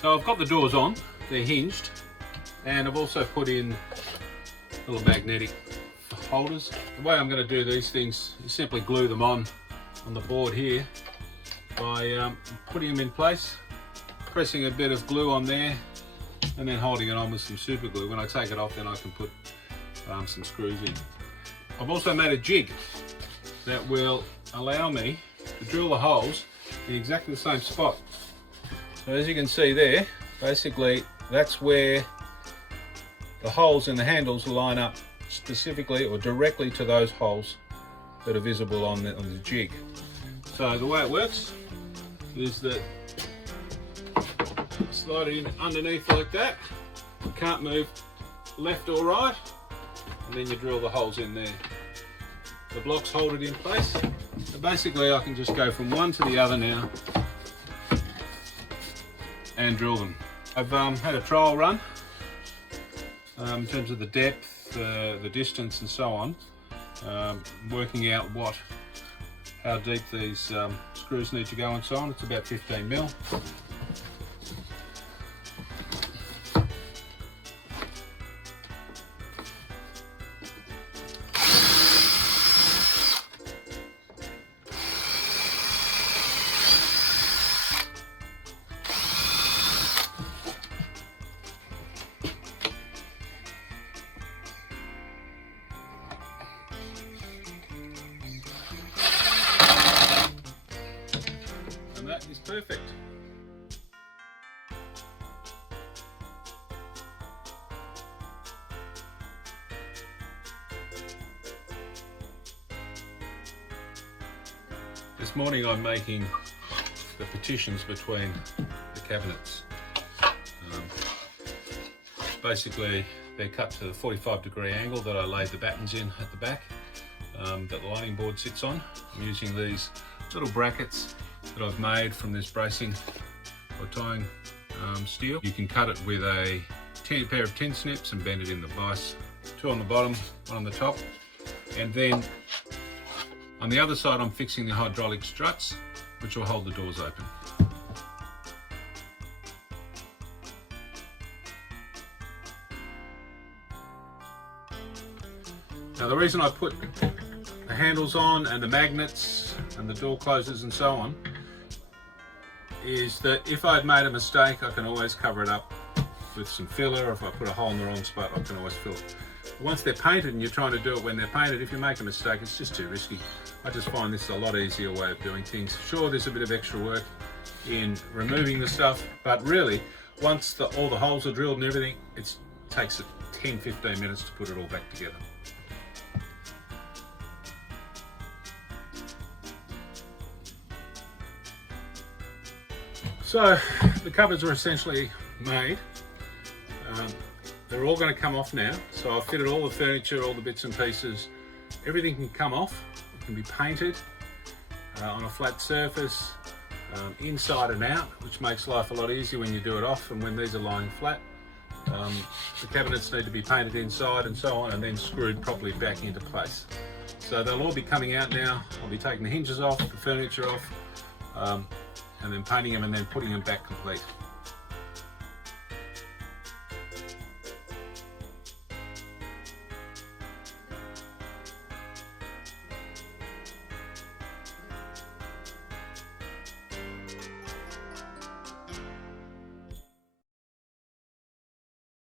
So I've got the doors on, they're hinged, and I've also put in little magnetic holders. The way I'm going to do these things is simply glue them on the board here by putting them in place, pressing a bit of glue on there, and then holding it on with some super glue. When I take it off, then I can put some screws in. I've also made a jig that will allow me to drill the holes in exactly the same spot. So as you can see there, basically that's where the holes in the handles line up specifically or directly to those holes that are visible on the jig. So the way it works is that slide it in underneath like that. You can't move left or right, and then you drill the holes in there. The blocks hold it in place. So basically I can just go from one to the other now and drill them. I've had a trial run in terms of the depth, the distance and so on, working out how deep these screws need to go and so on. It's about 15 mil. That is perfect. This morning I'm making the partitions between the cabinets. Basically they're cut to the 45-degree angle that I laid the battens in at the back that the lining board sits on. I'm using these little brackets that I've made from this bracing or tying steel. You can cut it with a pair of 10 snips and bend it in the vise. 2 on the bottom, 1 on the top. And then on the other side I'm fixing the hydraulic struts, which will hold the doors open. Now the reason I put the handles on and the magnets and the door closers and so on is that if I'd made a mistake, I can always cover it up with some filler, or if I put a hole in the wrong spot, I can always fill it. Once they're painted and you're trying to do it when they're painted, if you make a mistake, it's just too risky. I just find this a lot easier way of doing things. Sure, there's a bit of extra work in removing the stuff, but really, once all the holes are drilled and everything, it takes 10-15 minutes to put it all back together. So the cupboards are essentially made. They're all going to come off now. So I've fitted all the furniture, all the bits and pieces. Everything can come off. It can be painted on a flat surface, inside and out, which makes life a lot easier when you do it off and when these are lying flat. The cabinets need to be painted inside and so on, and then screwed properly back into place. So they'll all be coming out now. I'll be taking the hinges off, the furniture off, and then painting them and then putting them back complete.